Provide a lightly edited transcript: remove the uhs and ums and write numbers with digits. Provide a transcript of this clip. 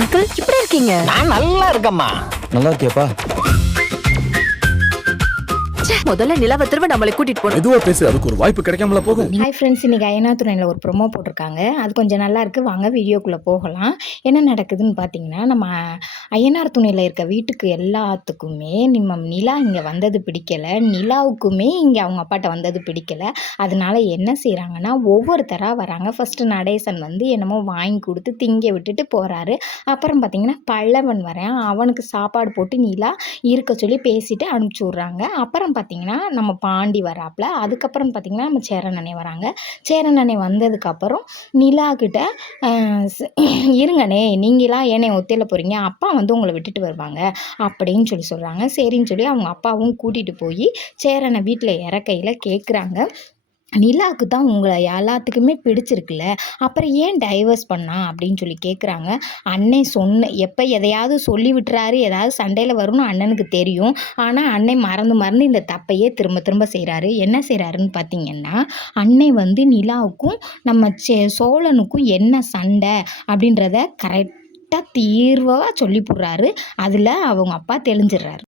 Uncle இப்படி இருக்கீங்க? நான் நல்லா இருக்கம்மா. நல்லா இருக்கியாப்பா? முதல்ல நிலாவை திரும்ப நம்மளை கூட்டிட்டு போகணும். எதுவா பேசு, அதுக்கு ஒரு வாய்ப்பு கிடைக்காமல போகும். ஹாய் ஃப்ரெண்ட்ஸ், இன்றைக்கி அயனாத்துறையில் ஒரு ப்ரொமோ போட்டிருக்காங்க. அது கொஞ்சம் நல்லா இருக்குது. வாங்க வீடியோக்குள்ளே போகலாம். என்ன நடக்குதுன்னு பார்த்தீங்கன்னா, நம்ம அய்யனார் துணையில் இருக்க வீட்டுக்கு எல்லாத்துக்குமே நம்ம நிலா இங்கே வந்தது பிடிக்கலை, நிலாவுக்குமே இங்கே அவங்க அப்பாட்ட வந்தது பிடிக்கலை. அதனால என்ன செய்கிறாங்கன்னா, ஒவ்வொருத்தராக வராங்க. ஃபஸ்ட்டு நடேசன் வந்து என்னமோ வாங்கி கொடுத்து திங்க விட்டுட்டு போகிறாரு. அப்புறம் பார்த்திங்கன்னா பல்லவன் வரேன், அவனுக்கு சாப்பாடு போட்டு நிலா இருக்க சொல்லி பேசிட்டு அனுப்பிச்சி விட்றாங்க. அப்புறம் பார்த்திங்கன்னா நம்ம பாண்டி வராப்புல. அதுக்கப்புறம் பார்த்திங்கன்னா நம்ம சேரனண்ணே வராங்க. சேரனண்ணே வந்ததுக்கப்புறம் நிலா கிட்ட இருங்கண்ணே, நீங்களாம் ஏனே ஒத்தையில் போகிறீங்க, அப்பா வந்து உங்களை விட்டுட்டு வருவாங்க அப்படின்னு சொல்கிறாங்க. சரின்னு சொல்லி அவங்க அப்பாவும் கூட்டிகிட்டு போய் சேரனை வீட்டில் இறக்கையில் கேட்குறாங்க, நிலாவுக்கு தான் உங்களை எல்லாத்துக்குமே பிடிச்சிருக்குல்ல, அப்புறம் ஏன் டைவர்ஸ் பண்ணா அப்படின்னு சொல்லி கேட்குறாங்க. அண்ணன் எப்போ எதையாவது சொல்லி விட்டுறாரு, ஏதாவது சண்டையில் வரும்னு அண்ணனுக்கு தெரியும். ஆனால் அண்ணன் மறந்து இந்த தப்பையே திரும்ப திரும்ப செய்கிறாரு. என்ன செய்கிறாருன்னு பார்த்தீங்கன்னா, அண்ணன் வந்து நிலாவுக்கும் நம்ம சோழனுக்கும் என்ன சண்டை அப்படின்றத கரெக்டாக தீர்வாக சொல்லி போடுறாரு. அதில் அவங்க அப்பா தெளிஞ்சிடுறாரு.